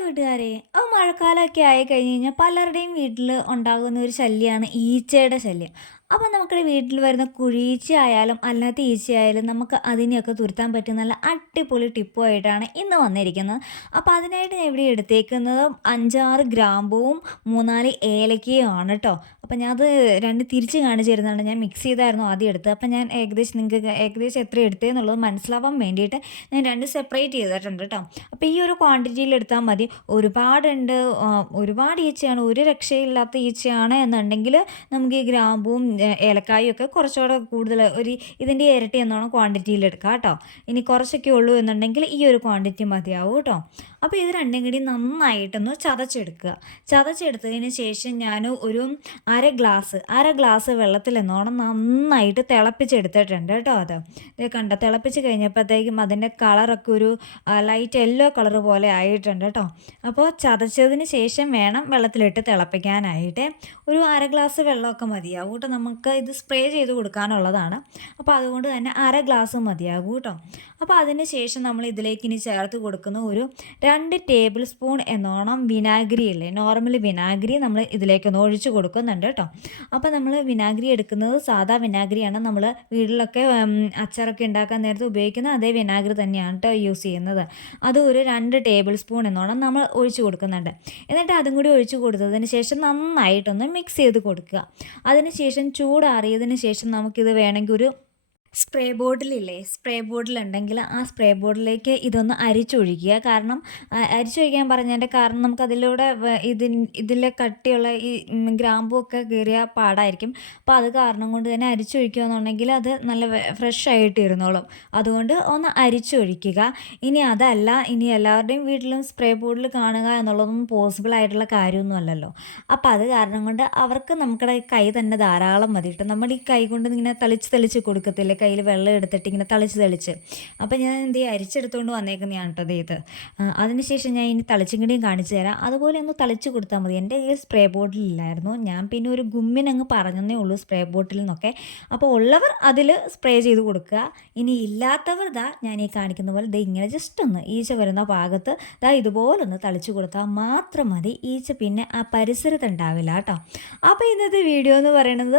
കൂട്ടുകാരെ മഴക്കാലമൊക്കെ ആയി കഴിഞ്ഞ് കഴിഞ്ഞാൽ പലരുടെയും വീട്ടിൽ ഉണ്ടാകുന്ന ഒരു ശല്യമാണ് ഈച്ചയുടെ ശല്യം. അപ്പോൾ നമുക്കിടെ വീട്ടിൽ വരുന്ന കുഴീച്ച ആയാലും അല്ലാത്ത ഈച്ചയായാലും നമുക്ക് അതിനെയൊക്കെ തുരത്താൻ പറ്റിയ നല്ല അടിപൊളി ടിപ്പുമായിട്ടാണ് ഇന്ന് വന്നിരിക്കുന്നത്. അപ്പോൾ അതിനായിട്ട് ഞാൻ ഇവിടെ എടുത്തേക്കുന്നത് 5-6 ഗ്രാമ്പൂവും 3-4 ഏലക്കയും ആണ് കേട്ടോ. അപ്പോൾ ഞാൻ അത് രണ്ട് തിരിച്ച് കാണിച്ചു തരുന്നുണ്ട്. ഞാൻ മിക്സ് ചെയ്തായിരുന്നു ആദ്യം എടുത്തത്. അപ്പോൾ ഞാൻ ഏകദേശം നിങ്ങൾക്ക് ഏകദേശം എത്ര എടുത്തതെന്നുള്ളത് മനസ്സിലാവാൻ വേണ്ടിയിട്ട് ഞാൻ രണ്ട് സെപ്പറേറ്റ് ചെയ്തിട്ടുണ്ട് കേട്ടോ. അപ്പോൾ ഈ ഒരു ക്വാണ്ടിറ്റിയിൽ എടുത്താൽ മതി. ഒരുപാടുണ്ട്, ഒരുപാട് ഈച്ചയാണ്, ഒരു രക്ഷയില്ലാത്ത ഈച്ചയാണ് എന്നുണ്ടെങ്കിൽ നമുക്ക് ഈ ഗ്രാമ്പൂവും ഏലക്കായും ഒക്കെ കുറച്ചുകൂടെ കൂടുതൽ ഒരു ഇതിൻ്റെ ഇരട്ടി എന്നോണം ക്വാണ്ടിറ്റിയിൽ എടുക്കാം കേട്ടോ. ഇനി കുറച്ചൊക്കെ ഉള്ളൂ എന്നുണ്ടെങ്കിൽ ഈ ഒരു ക്വാണ്ടിറ്റി മതിയാവും കേട്ടോ. അപ്പോൾ ഇത് രണ്ടും കൂടി നന്നായിട്ടൊന്ന് ചതച്ചെടുക്കുക. ചതച്ചെടുത്തതിന് ശേഷം ഞാൻ ഒരു അര ഗ്ലാസ് വെള്ളത്തിൽ എന്നോണം നന്നായിട്ട് തിളപ്പിച്ചെടുത്തിട്ടുണ്ട് കേട്ടോ. ഇത് കണ്ടോ, തിളപ്പിച്ച് കഴിഞ്ഞപ്പോഴത്തേക്കും അതിൻ്റെ കളറൊക്കെ ഒരു ലൈറ്റ് യെല്ലോ കളർ പോലെ ആയിട്ടുണ്ട് കേട്ടോ. അപ്പോൾ ചതച്ചതിന് ശേഷം വേണം വെള്ളത്തിലിട്ട് തിളപ്പിക്കാനായിട്ട്. ഒരു അര ഗ്ലാസ് വെള്ളമൊക്കെ മതിയാവും കേട്ടോ. നമുക്ക് ഇത് സ്പ്രേ ചെയ്ത് കൊടുക്കാനുള്ളതാണ്. അപ്പോൾ അതുകൊണ്ട് തന്നെ അര ഗ്ലാസ് മതിയാകും കേട്ടോ. അപ്പോൾ അതിന് ശേഷം നമ്മൾ ഇതിലേക്ക് ഇനി ചേർത്ത് കൊടുക്കുന്ന ഒരു 2 ടേബിൾ സ്പൂൺ എന്നോണം വിനാഗിരി ഇല്ലേ, നോർമൽ വിനാഗിരി നമ്മൾ ഇതിലേക്കൊന്ന് ഒഴിച്ച് കൊടുക്കുന്നുണ്ട് കേട്ടോ. അപ്പോൾ നമ്മൾ വിനാഗിരി എടുക്കുന്നത് സാധാ വിനാഗിരിയാണ്. നമ്മൾ വീട്ടിലൊക്കെ അച്ചാറൊക്കെ ഉണ്ടാക്കാൻ നേരത്തെ ഉപയോഗിക്കുന്ന അതേ വിനാഗിരി തന്നെയാണ് കേട്ടോ യൂസ് ചെയ്യുന്നത്. അത് ഒരു 2 ടേബിൾ സ്പൂൺ എന്നോണം നമ്മൾ ഒഴിച്ച് കൊടുക്കുന്നുണ്ട്. എന്നിട്ട് അതും കൂടി ഒഴിച്ച് കൊടുത്തതിന് ശേഷം നന്നായിട്ടൊന്ന് മിക്സ് ചെയ്ത് കൊടുക്കുക. അതിന് ശേഷം ചൂടാറിയതിന് ശേഷം നമുക്കിത് വേണമെങ്കിൽ ഒരു സ്പ്രേ ബോട്ടിലില്ലേ, സ്പ്രേ ബോട്ടിലുണ്ടെങ്കിൽ ആ സ്പ്രേ ബോട്ടിലേക്ക് ഇതൊന്ന് അരിച്ചൊഴിക്കുക. കാരണം അരിച്ചൊഴിക്കാൻ പറഞ്ഞതിൻ്റെ കാരണം നമുക്കതിലൂടെ ഇതിലെ കട്ടിയുള്ള ഈ ഗ്രാമ്പുമൊക്കെ കയറിയ പാടായിരിക്കും. അപ്പോൾ അത് കാരണം കൊണ്ട് തന്നെ അരിച്ചൊഴിക്കുകയെന്നുണ്ടെങ്കിൽ അത് നല്ല ഫ്രഷ് ആയിട്ട് ഇരുന്നോളും. അതുകൊണ്ട് ഒന്ന് അരിച്ചൊഴിക്കുക. ഇനി അതല്ല, ഇനി എല്ലാവരുടെയും വീട്ടിലും സ്പ്രേ ബോട്ടിൽ കാണുക എന്നുള്ളതൊന്നും പോസിബിൾ ആയിട്ടുള്ള കാര്യമൊന്നും അല്ലല്ലോ. അപ്പോൾ അത് കാരണം കൊണ്ട് അവർക്ക് നമ്മുടെ കൈ തന്നെ ധാരാളം മതി കേട്ടോ. നമ്മൾ ഈ കൈ കൊണ്ട് ഇങ്ങനെ തളിച്ച് കൊടുക്കത്തില്ലേ, കയ്യിൽ വെള്ളം എടുത്തിട്ട് ഇങ്ങനെ തളിച്ച്. അപ്പോൾ ഞാൻ എന്ത് ചെയ്യും, അരിച്ചെടുത്തുകൊണ്ട് വന്നേക്കുന്നതാണ് കേട്ടോ ഇത്. അതിനുശേഷം ഞാൻ ഇനി തളിച്ചും കാണിച്ചു തരാം. അതുപോലെ ഒന്ന് തളിച്ച് കൊടുത്താൽ മതി. എൻ്റെ കയ്യിൽ സ്പ്രേ ബോട്ടിലില്ലായിരുന്നു, ഞാൻ പിന്നെ ഒരു ഗുമ്മിനങ്ങ് പറഞ്ഞതേ ഉള്ളൂ സ്പ്രേ ബോട്ടിൽ നിന്നൊക്കെ. അപ്പോൾ ഉള്ളവർ അതിൽ സ്പ്രേ ചെയ്ത് കൊടുക്കുക. ഇനി ഇല്ലാത്തവർ ഞാൻ ഈ കാണിക്കുന്ന പോലെ ഇങ്ങനെ ജസ്റ്റ് ഒന്ന് ഈച്ച വരുന്ന ഭാഗത്ത് ഇതുപോലൊന്ന് തളിച്ച് കൊടുത്താൽ മാത്രം മതി. ഈച്ച പിന്നെ ആ പരിസരത്തുണ്ടാവില്ല കേട്ടോ. അപ്പോൾ ഇന്നത്തെ വീഡിയോ എന്ന് പറയുന്നത്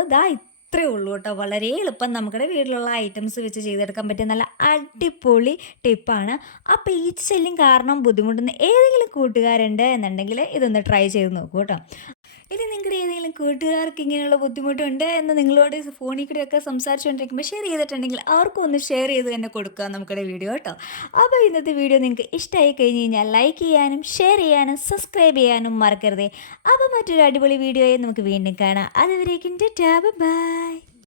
ഇത്രയേ ഉള്ളൂ കേട്ടോ. വളരെ എളുപ്പം നമ്മുടെ വീട്ടിലുള്ള ഐറ്റംസ് വെച്ച് ചെയ്തെടുക്കാൻ പറ്റിയ നല്ല അടിപൊളി ടിപ്പാണ്. അപ്പോൾ ഈ ശല്യം കാരണം ബുദ്ധിമുട്ടുന്ന ഏതെങ്കിലും കൂട്ടുകാരുണ്ട് എന്നുണ്ടെങ്കിൽ ഇതൊന്ന് ട്രൈ ചെയ്ത് നോക്കൂ കേട്ടോ. ഇനി നിങ്ങളുടെ ഏതെങ്കിലും കൂട്ടുകാർക്ക് ഇങ്ങനെയുള്ള ബുദ്ധിമുട്ടുണ്ട് എന്ന് നിങ്ങളോട് ഫോണിൽ കൂടെയൊക്കെ സംസാരിച്ചുകൊണ്ടിരിക്കുമ്പോൾ ഷെയർ ചെയ്തിട്ടുണ്ടെങ്കിൽ അവർക്കും ഒന്ന് ഷെയർ ചെയ്ത് തന്നെ കൊടുക്കുക നമ്മുടെ വീഡിയോ കേട്ടോ. അപ്പോൾ ഇന്നത്തെ വീഡിയോ നിങ്ങൾക്ക് ഇഷ്ടമായി കഴിഞ്ഞ് കഴിഞ്ഞാൽ ലൈക്ക് ചെയ്യാനും ഷെയർ ചെയ്യാനും സബ്സ്ക്രൈബ് ചെയ്യാനും മറക്കരുതേ. അപ്പോൾ മറ്റൊരു അടിപൊളി വീഡിയോയെ നമുക്ക് വീണ്ടും കാണാം. അതുവരേക്കും ടാറ്റാ, ബൈ.